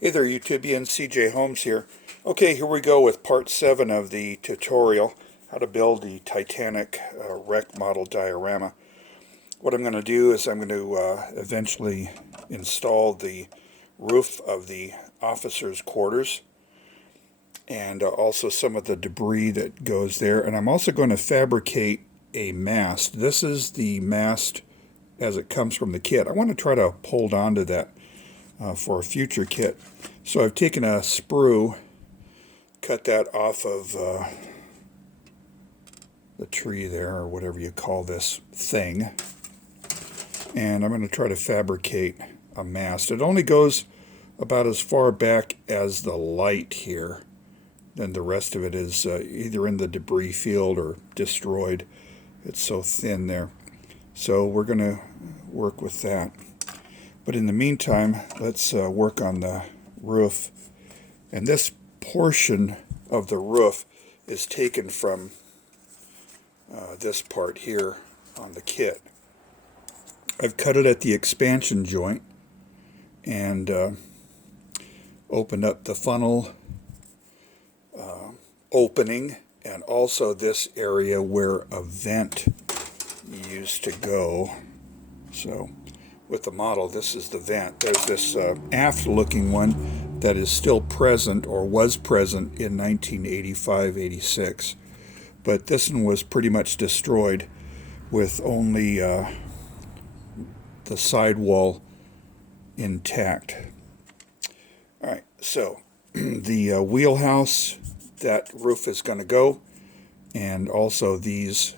Hey there YouTubians, CJ Holmes here. Okay, here we go with part 7 of the tutorial, how to build the Titanic wreck model diorama. What I'm going to do is I'm going to eventually install the roof of the officers' quarters and also some of the debris that goes there. And I'm also going to fabricate a mast. This is the mast as it comes from the kit. I want to try to hold on to that for a future kit. So I've taken a sprue, cut that off of the tree there, or whatever you call this thing, and I'm going to try to fabricate a mast. It only goes about as far back as the light here. Then the rest of it is either in the debris field or destroyed. It's so thin there. So we're going to work with that. But in the meantime, let's work on the roof. And this portion of the roof is taken from this part here on the kit. I've cut it at the expansion joint and opened up the funnel opening, and also this area where a vent used to go. So with the model, this is the vent. There's this aft looking one that is still present, or was present, in 1985-86. But this one was pretty much destroyed with only the sidewall intact. Alright, so the wheelhouse, that roof is going to go, and also these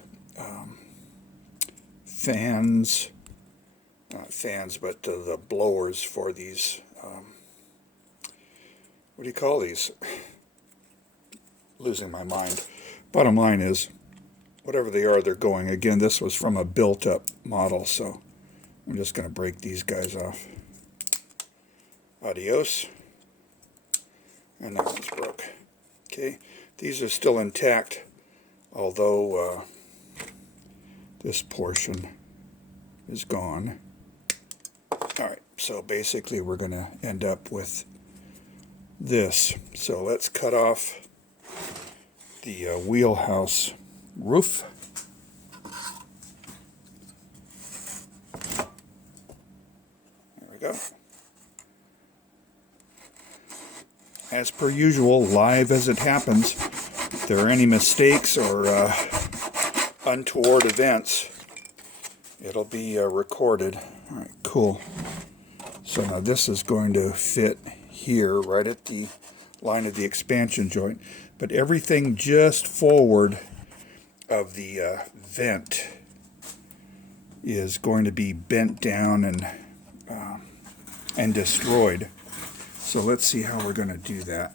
fans, not fans, but the blowers for these, what do you call these? Losing my mind. Bottom line is, whatever they are, they're going. Again, this was from a built-up model, so I'm just going to break these guys off. Adios. And that one's broke. Okay, these are still intact, although this portion is gone. Alright, so basically we're going to end up with this. So let's cut off the wheelhouse roof. There we go. As per usual, live as it happens. If there are any mistakes or untoward events, it'll be recorded. Alright, cool. So now this is going to fit here, right at the line of the expansion joint. But everything just forward of the vent is going to be bent down and destroyed. So let's see how we're going to do that.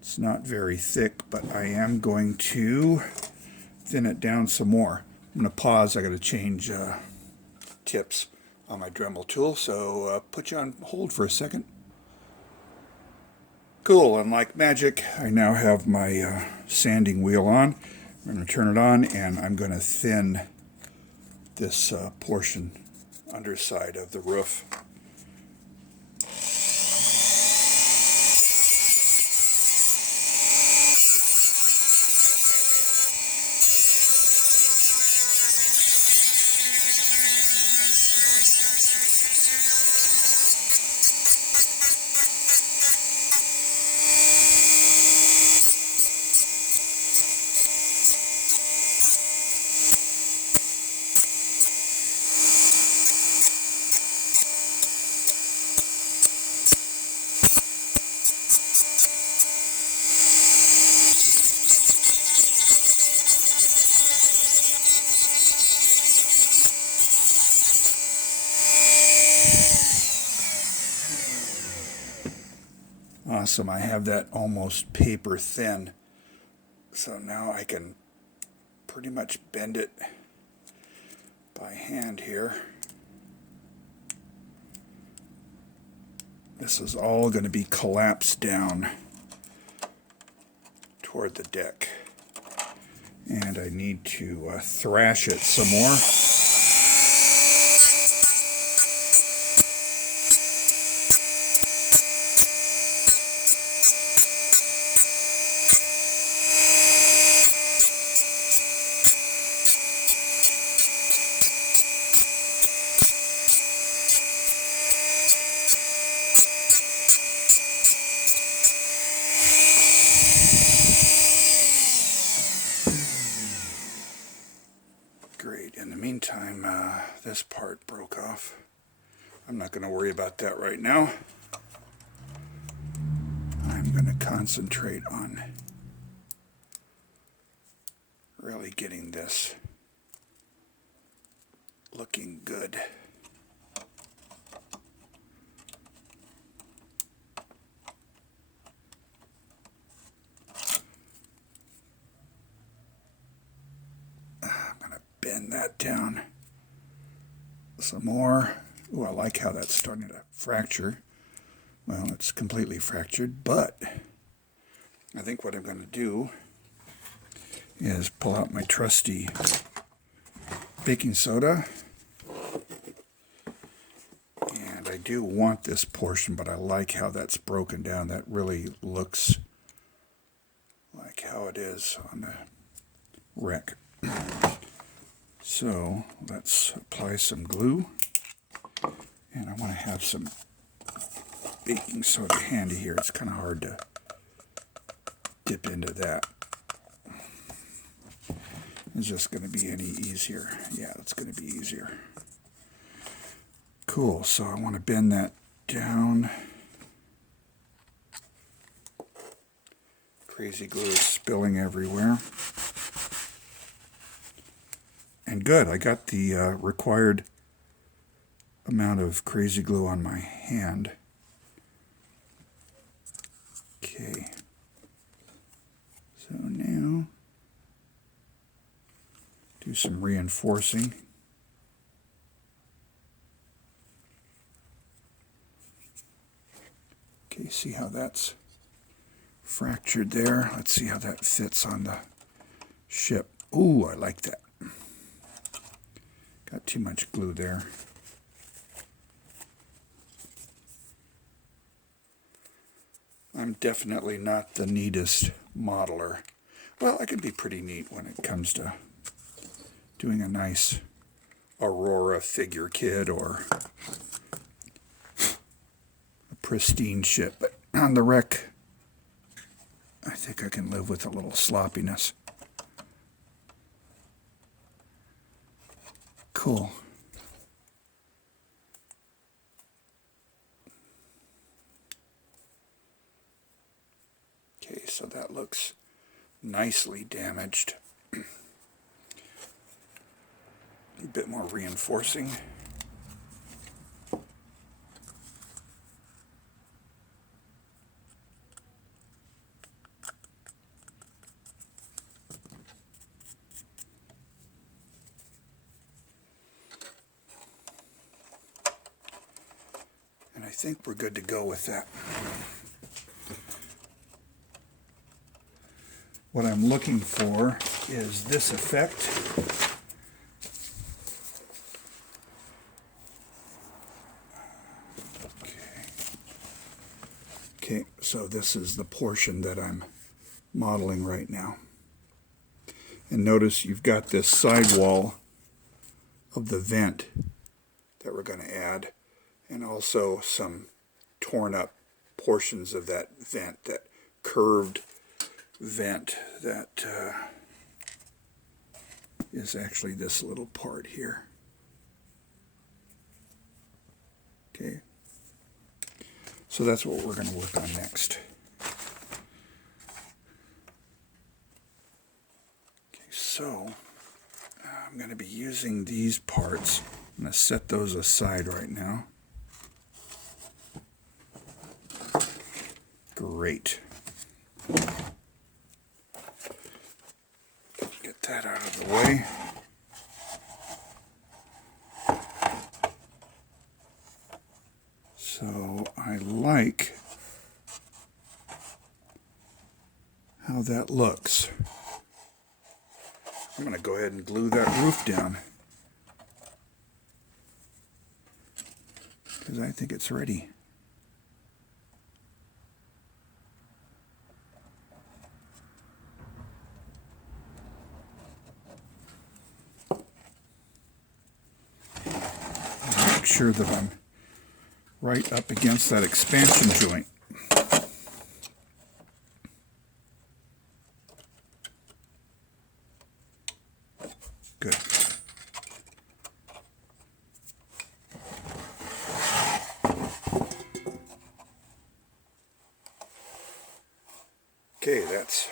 It's not very thick, but I am going to thin it down some more. I'm going to pause. I got to change tips on my Dremel tool, so put you on hold for a second. Cool, and like magic, I now have my sanding wheel on. I'm going to turn it on, and I'm going to thin this portion, underside of the roof. Awesome, I have that almost paper thin. So now I can pretty much bend it by hand here. This is all going to be collapsed down toward the deck. And I need to thrash it some more. I'm not going to worry about that right now. I'm going to concentrate on really getting this looking good. I'm going to bend that down some more. Ooh, I like how that's starting to fracture. Well, it's completely fractured, but I think what I'm going to do is pull out my trusty baking soda. And I do want this portion, but I like how that's broken down. That really looks like how it is on the wreck. So let's apply some glue. And I want to have some baking soda handy here. It's kind of hard to dip into that. Is this going to be any easier? Yeah, it's going to be easier. Cool, so I want to bend that down. Crazy glue is spilling everywhere. And good, I got the required amount of crazy glue on my hand. Okay. So now, do some reinforcing. Okay, see how that's fractured there? Let's see how that fits on the ship. Ooh, I like that. Got too much glue there. I'm definitely not the neatest modeler. Well, I can be pretty neat when it comes to doing a nice Aurora figure kit or a pristine ship. But on the wreck, I think I can live with a little sloppiness. Cool. Okay, so that looks nicely damaged. A bit more reinforcing. And I think we're good to go with that. What I'm looking for is this effect. Okay, so this is the portion that I'm modeling right now. And notice you've got this sidewall of the vent that we're going to add, and also some torn up portions of that vent, that curved vent that is actually this little part here. Okay, so that's what we're going to work on next. Okay, so I'm going to be using these parts. I'm going to set those aside right now. Great. Get that out of the way. So I like how that looks. I'm going to go ahead and glue that roof down because I think it's ready. Make sure that I'm right up against that expansion joint. Good. that's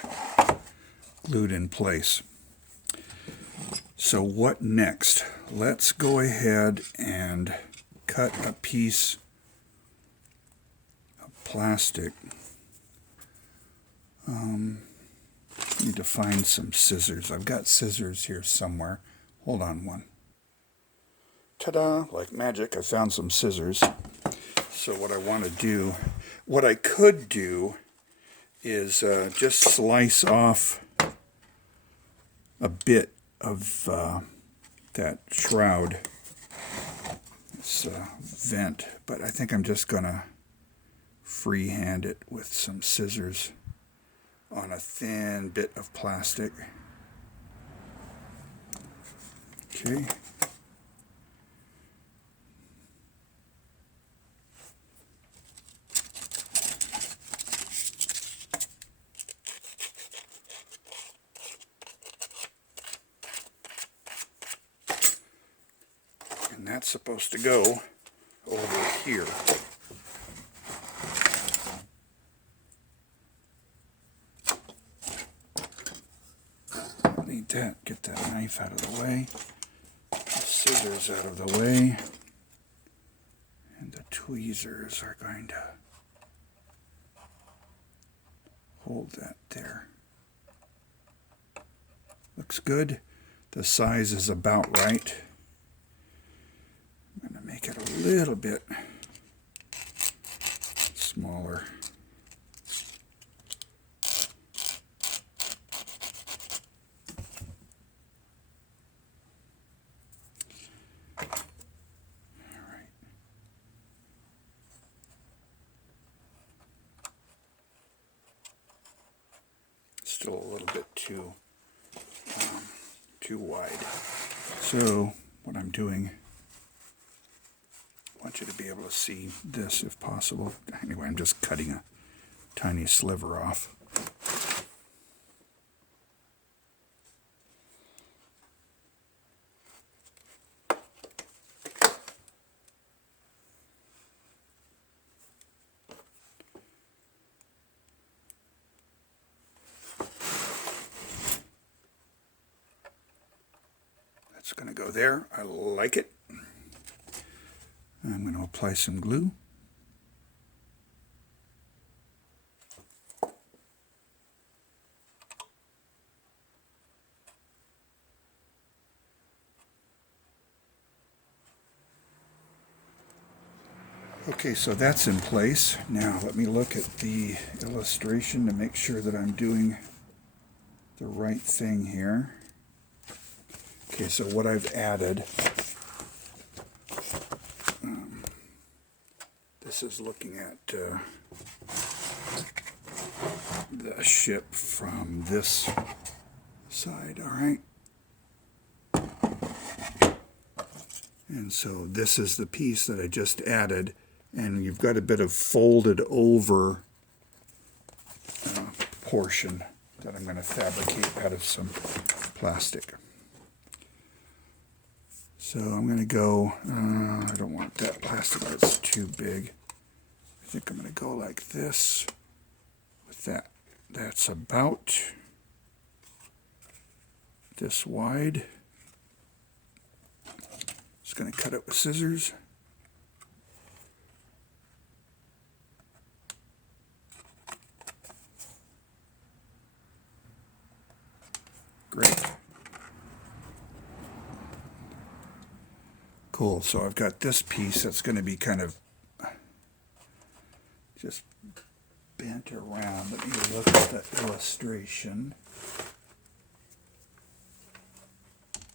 glued in place. So what next? Let's go ahead and cut a piece of plastic. Need to find some scissors. I've got scissors here somewhere. Hold on one. Ta-da! Like magic, I found some scissors. So what I want to do, what I could do is just slice off a bit of that shroud, this vent, but I think I'm just going to freehand it with some scissors on a thin bit of plastic. Okay. And that's supposed to go over here. Need that. Get that knife out of the way. The scissors out of the way. And the tweezers are going to hold that there. Looks good. The size is about right. I'm going to make it a little bit smaller. Still a little bit too wide. So what I'm doing, I want you to be able to see this if possible. Anyway, I'm just cutting a tiny sliver off. It's going to go there. I like it. I'm going to apply some glue. Okay, so that's in place. Now let me look at the illustration to make sure that I'm doing the right thing here. Okay, so what I've added, this is looking at the ship from this side, all right? And so this is the piece that I just added, and you've got a bit of folded over portion that I'm going to fabricate out of some plastic. So I'm going to go, I don't want that plastic, that's too big. I think I'm going to go like this with that. That's about this wide. Just going to cut it with scissors. Great. Cool, so I've got this piece that's going to be kind of just bent around. Let me look at the illustration.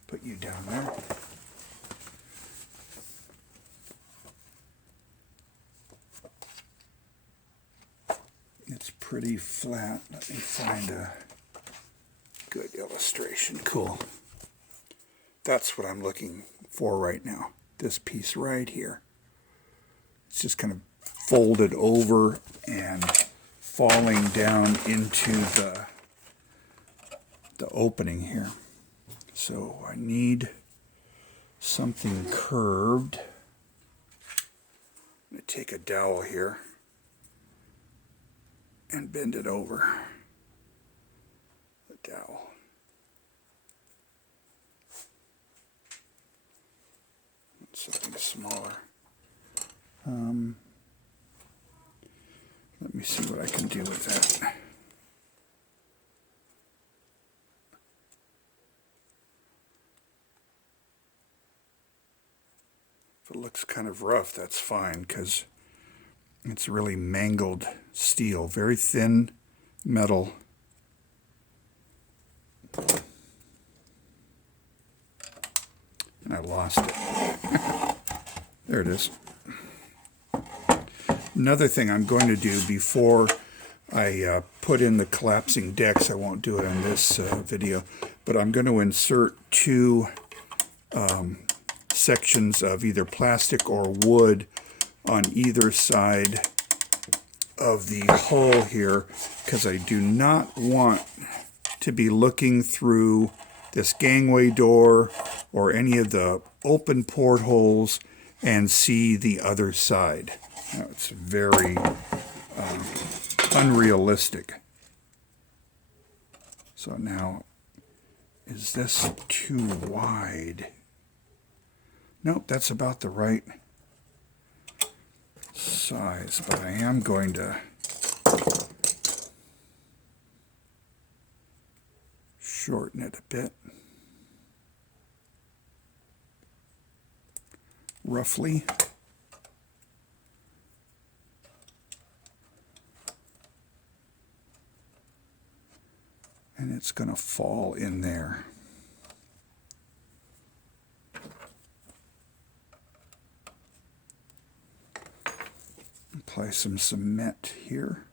Put you down there. It's pretty flat. Let me find a good illustration. Cool. That's what I'm looking for right now. This piece right here. It's just kind of folded over and falling down into the opening here. So I need something curved. I'm going to take a dowel here and bend it over. dowel. Something smaller. Let me see what I can do with that. If it looks kind of rough, that's fine, because it's really mangled steel, very thin metal. And I lost it. There it is. Another thing I'm going to do before I put in the collapsing decks, I won't do it on this video, but I'm going to insert two sections of either plastic or wood on either side of the hull here, because I do not want to be looking through this gangway door or any of the open portholes and see the other side. Now, it's very unrealistic. So now, is this too wide? Nope, that's about the right size, but I am going to shorten it a bit. Roughly. And it's going to fall in there. Apply some cement here.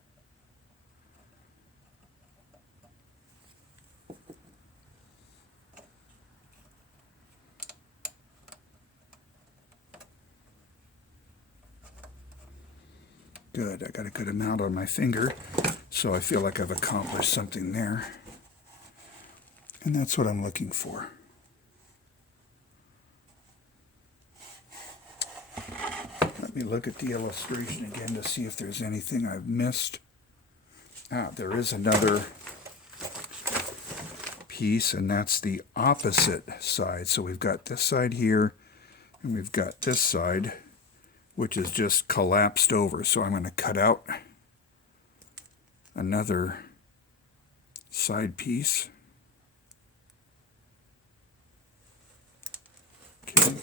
Good, I got a good amount on my finger, so I feel like I've accomplished something there. And that's what I'm looking for. Let me look at the illustration again to see if there's anything I've missed. There is another piece, and that's the opposite side. So we've got this side here, and we've got this side, which is just collapsed over. So I'm going to cut out another side piece. Okay.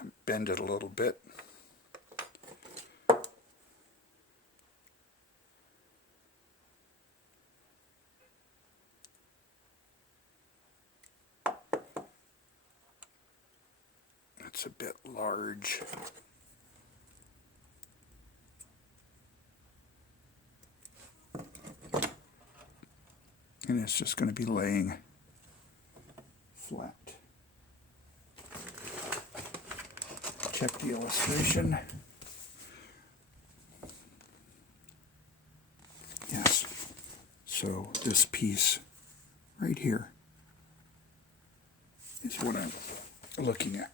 And bend it a little bit. That's a bit large. And it's just going to be laying flat. Check the illustration. Yes. So this piece right here is what I'm looking at.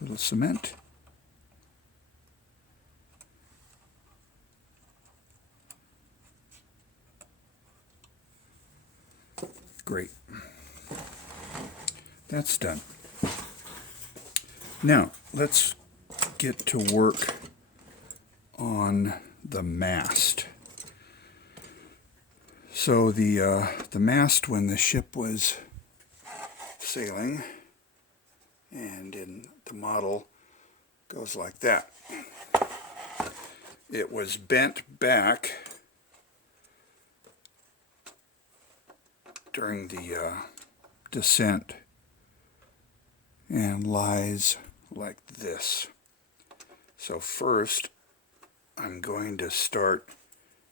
Little cement. Great. That's done. Now, let's get to work on the mast. So the mast, when the ship was sailing, and in the model goes like that. It was bent back during the descent and lies like this. So first I'm going to start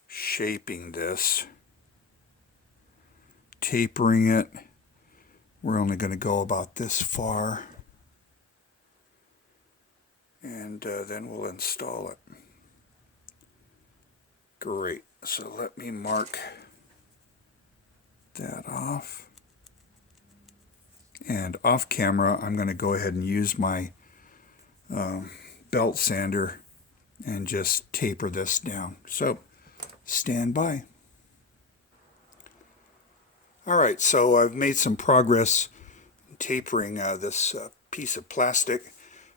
shaping this, tapering it. We're only going to go about this far, and then we'll install it. Great. So let me mark that off. And off camera, I'm going to go ahead and use my belt sander and just taper this down. So stand by. All right, so I've made some progress tapering this piece of plastic,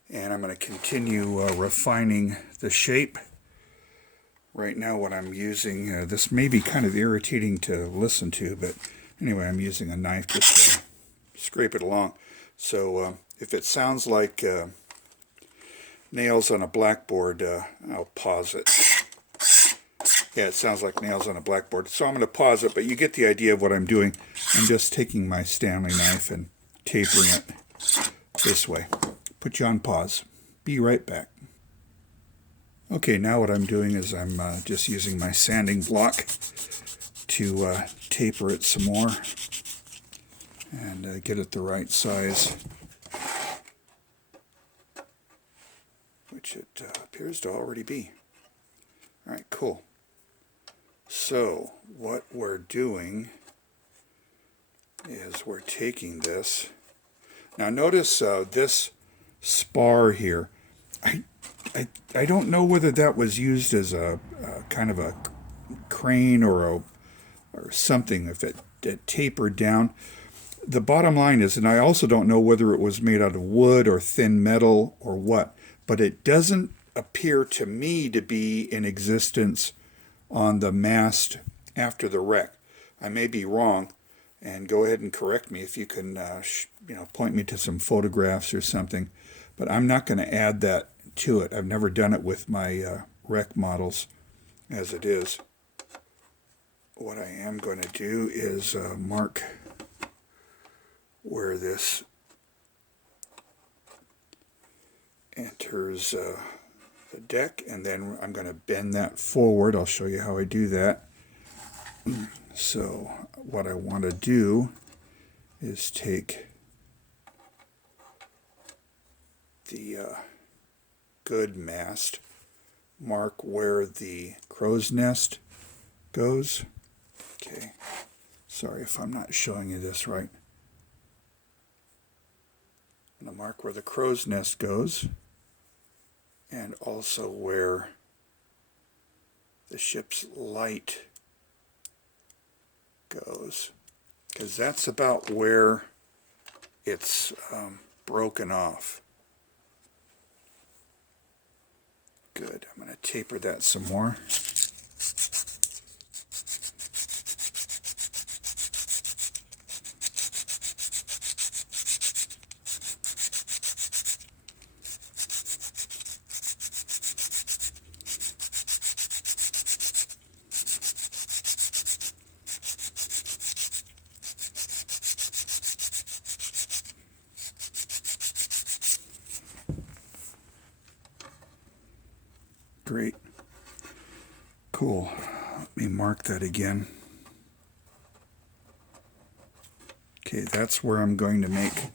and I'm going to continue refining the shape. Right now what I'm using, this may be kind of irritating to listen to, but anyway, I'm using a knife just to scrape it along. So if it sounds like nails on a blackboard, I'll pause it. Yeah, it sounds like nails on a blackboard. So I'm going to pause it, but you get the idea of what I'm doing. I'm just taking my Stanley knife and tapering it this way. Put you on pause. Be right back. Okay, now what I'm doing is I'm just using my sanding block to taper it some more and get it the right size, which it appears to already be. All right, cool. So what we're doing is we're taking this. Now notice this spar here. I don't know whether that was used as a kind of a crane or something, if it tapered down. The bottom line is, and I also don't know whether it was made out of wood or thin metal or what, but it doesn't appear to me to be in existence on the mast after the wreck. I may be wrong, and go ahead and correct me if you can point me to some photographs or something, but I'm not going to add that to it. I've never done it with my wreck models as it is. What I am going to do is mark where this enters the deck, and then I'm going to bend that forward. I'll show you how I do that. So what I want to do is take the good mast, mark where the crow's nest goes. Okay, sorry if I'm not showing you this right. I'm going to mark where the crow's nest goes, and also where the ship's light goes, because that's about where it's broken off. Good. I'm going to taper that some more. Great. Cool. Let me mark that again. Okay, that's where I'm going to make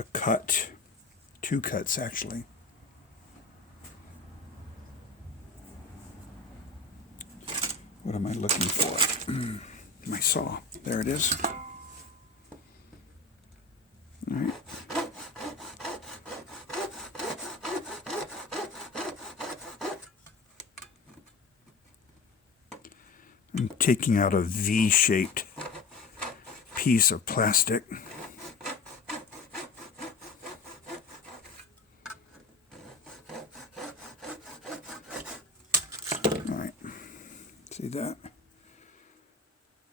a cut. 2 cuts, actually. What am I looking for? My saw. There it is. All right. I'm taking out a V-shaped piece of plastic. All right, see that?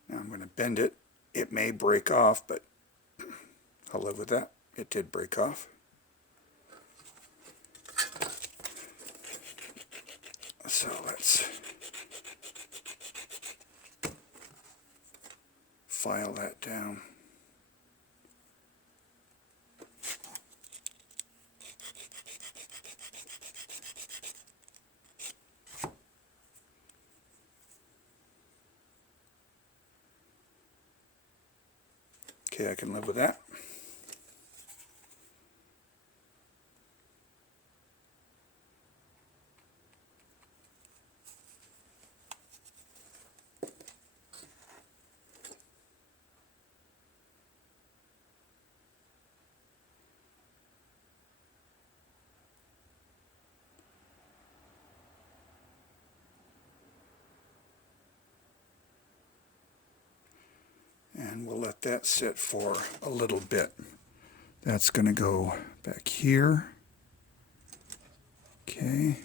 Now I'm going to bend it. It may break off, but I'll live with that. It did break off. So let's file that down. Okay, I can live with that. And we'll let that sit for a little bit. That's going to go back here. Okay.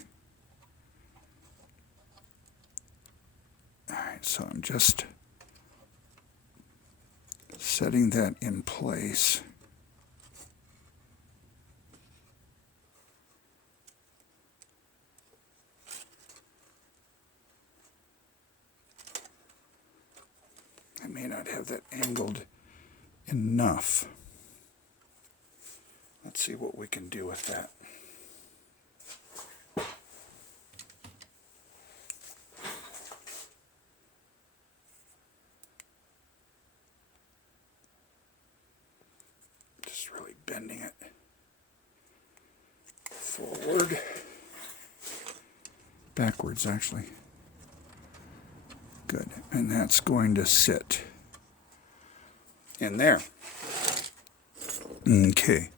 All right, so I'm just setting that in place. I may not have that angled enough. Let's see what we can do with that. Just really bending it forward. Backwards, actually. Good. And that's going to sit in there. Okay.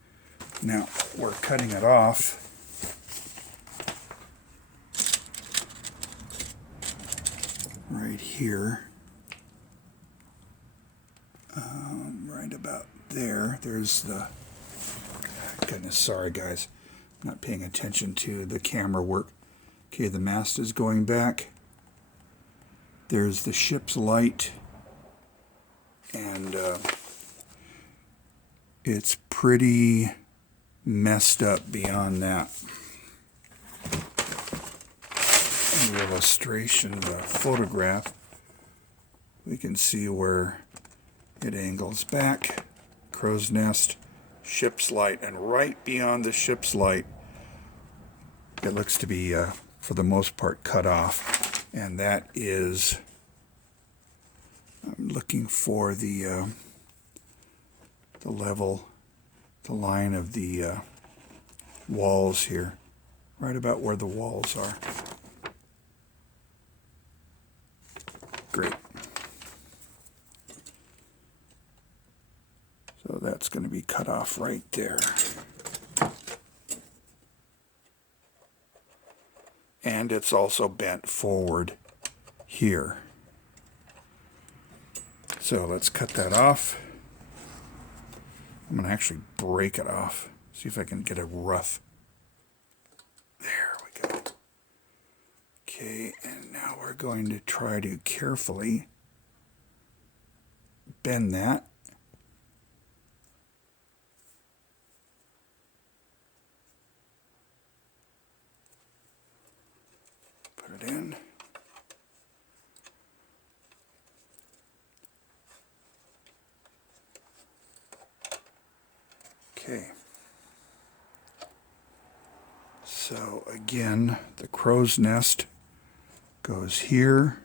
Now we're cutting it off. Right here. Right about there. There's the... Goodness, sorry guys. I'm not paying attention to the camera work. Okay, the mast is going back. There's the ship's light, and it's pretty messed up beyond that. In the illustration, the photograph, we can see where it angles back, crow's nest, ship's light, and right beyond the ship's light, it looks to be, for the most part, cut off. And that is, I'm looking for the level, the line of the walls here, right about where the walls are. Great. So that's going to be cut off right there. And it's also bent forward here. So let's cut that off. I'm going to actually break it off. See if I can get a rough. There we go. Okay, and now we're going to try to carefully bend that. Put it in. Okay. So again, the crow's nest goes here.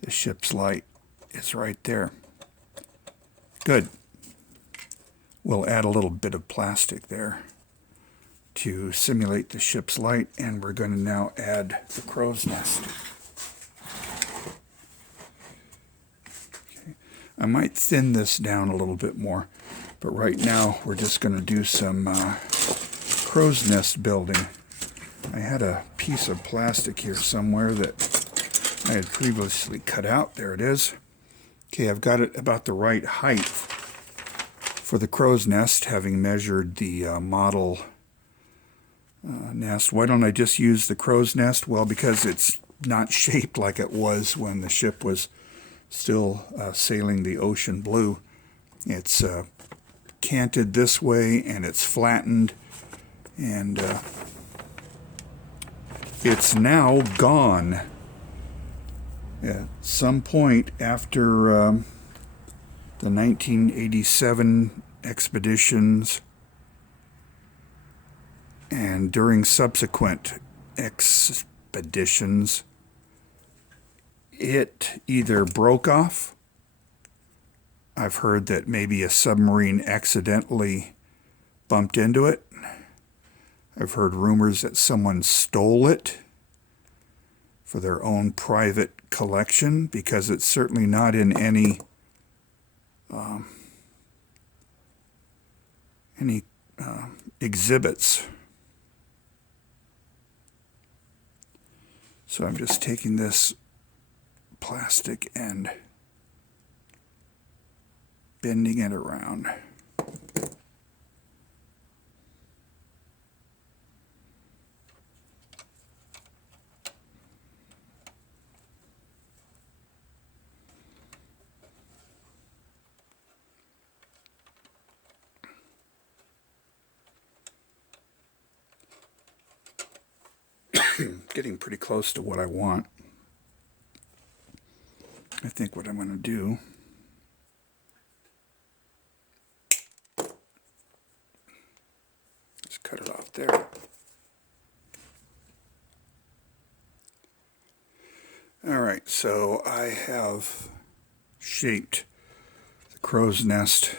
The ship's light is right there. Good. We'll add a little bit of plastic there to simulate the ship's light, and we're going to now add the crow's nest. Okay. I might thin this down a little bit more, but right now we're just going to do some crow's nest building. I had a piece of plastic here somewhere that I had previously cut out. There it is. Okay, I've got it about the right height for the crow's nest, having measured the model nest. Why don't I just use the crow's nest? Well, because it's not shaped like it was when the ship was still sailing the ocean blue. It's canted this way, and it's flattened, and it's now gone. At some point after the 1987 expeditions and during subsequent expeditions, it either broke off. I've heard that maybe a submarine accidentally bumped into it. I've heard rumors that someone stole it for their own private collection, because it's certainly not in any exhibits. So I'm just taking this plastic and bending it around. Getting pretty close to what I want. I think what I'm going to do is cut it off there. Alright, so I have shaped the crow's nest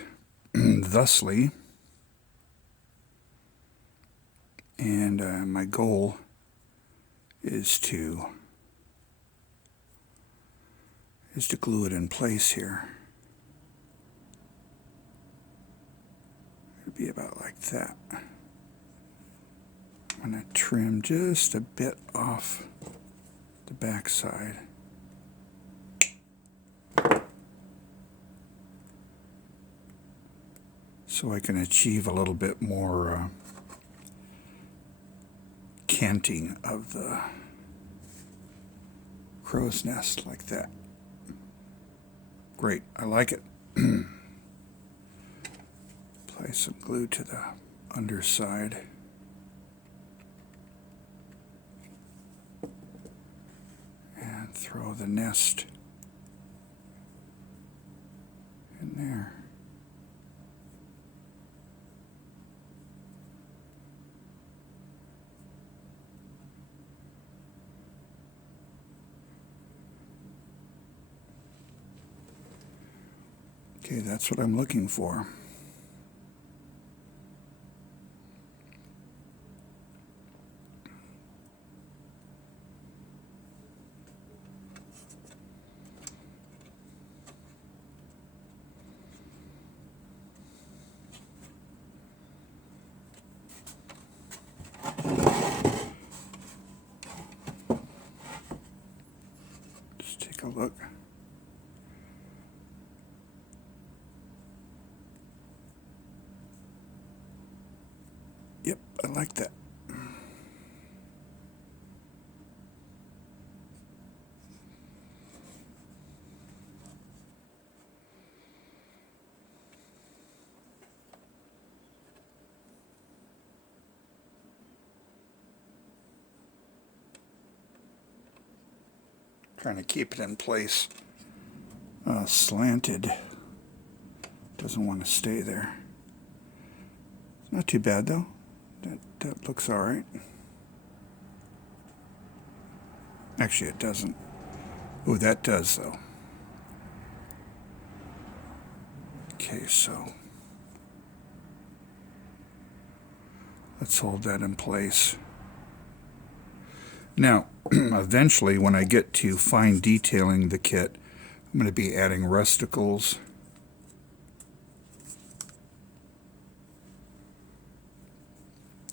thusly, and my goal is to glue it in place here. It'll be about like that. I'm going to trim just a bit off the back side. So I can achieve a little bit more canting of the crow's nest like that. Great, I like it. Apply some glue to the underside. And throw the nest in there. Okay, that's what I'm looking for. Just take a look. Yep, I like that. Trying to keep it in place. Slanted. Doesn't want to stay there. Not too bad though. That looks alright. Actually, it doesn't. Oh, that does though. Okay, so let's hold that in place. Now, eventually, when I get to fine detailing the kit, I'm going to be adding rusticles.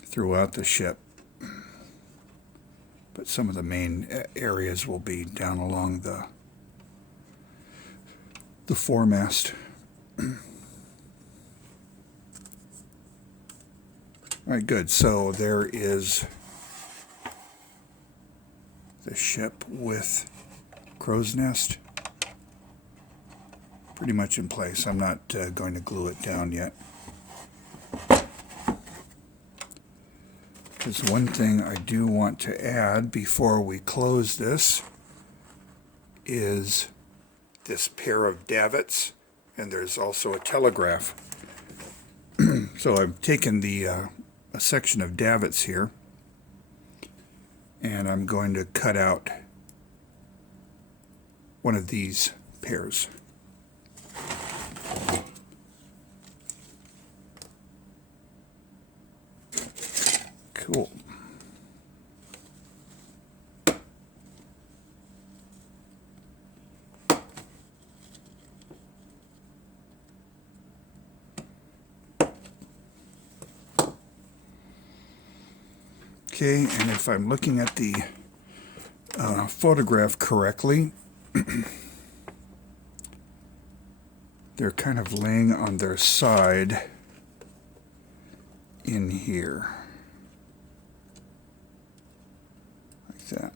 Throughout the ship, but some of the main areas will be down along the foremast. Alright, good. So there is the ship with crow's nest pretty much in place. I'm not going to glue it down yet. Because one thing I do want to add before we close this is this pair of davits, and there's also a telegraph. So I've taken a section of davits here, and I'm going to cut out one of these pairs. Cool. Okay, and if I'm looking at the photograph correctly, they're kind of laying on their side in here. Like that.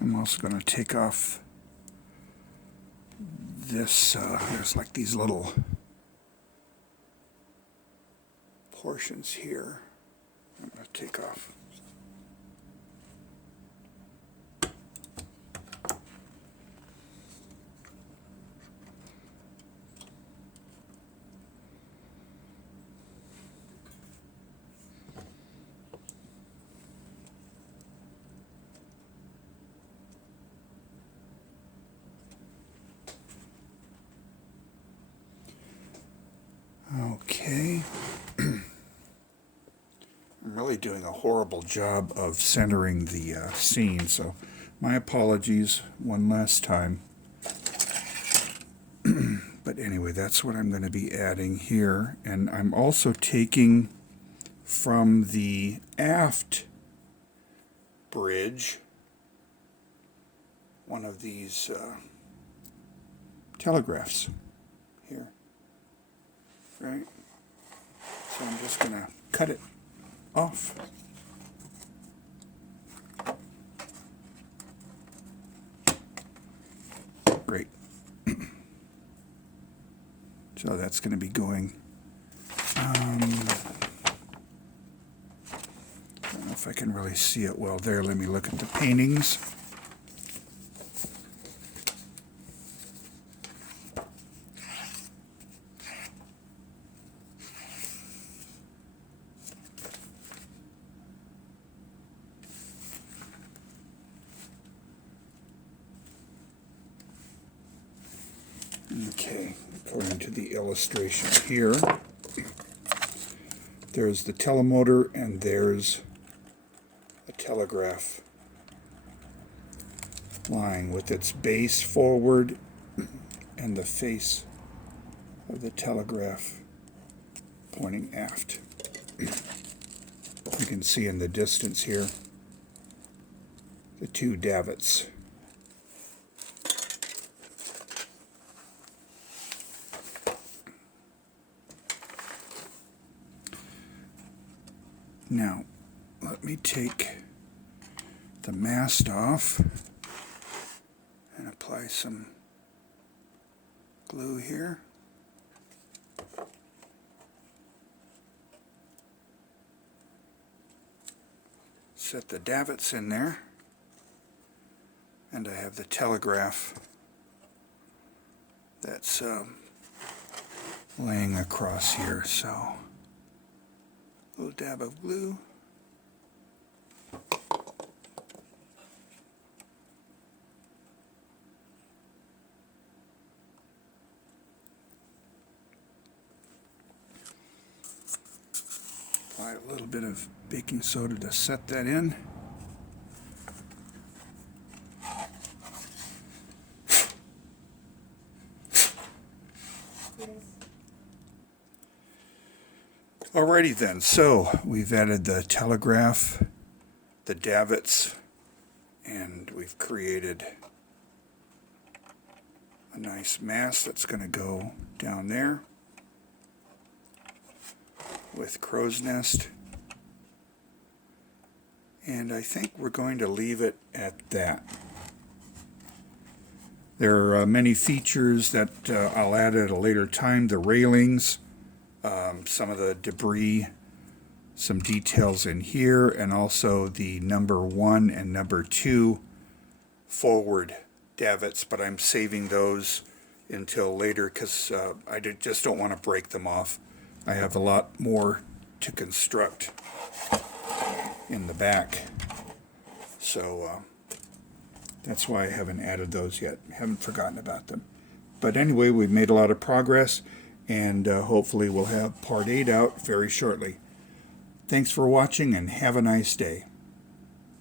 I'm also going to take off this, there's like these little portions here. I'm going to take off. Okay. I'm really doing a horrible job of centering the scene, so my apologies one last time. But anyway, that's what I'm going to be adding here. And I'm also taking from the aft bridge one of these telegraphs here. Right? So I'm just going to cut it off. Great. So that's going to be going, I don't know if I can really see it well there. Let me look at the paintings. Okay, according to the illustration here, there's the telemotor and there's a telegraph lying with its base forward and the face of the telegraph pointing aft. You can see in the distance here the two davits. Now, let me take the mast off and apply some glue here. Set the davits in there, and I have the telegraph that's laying across here, so a little dab of glue. Apply a little bit of baking soda to set that in. Alrighty then, so we've added the telegraph, the davits, and we've created a nice mast that's going to go down there with crow's nest. And I think we're going to leave it at that. There are many features that I'll add at a later time. The railings, some of the debris, some details in here, and also the number 1 and number 2 forward davits, but I'm saving those until later because I just don't want to break them off. I have a lot more to construct in the back, so that's why I haven't added those yet. Haven't forgotten about them. But anyway, we've made a lot of progress, and hopefully we'll have part 8 out very shortly. Thanks for watching, and have a nice day.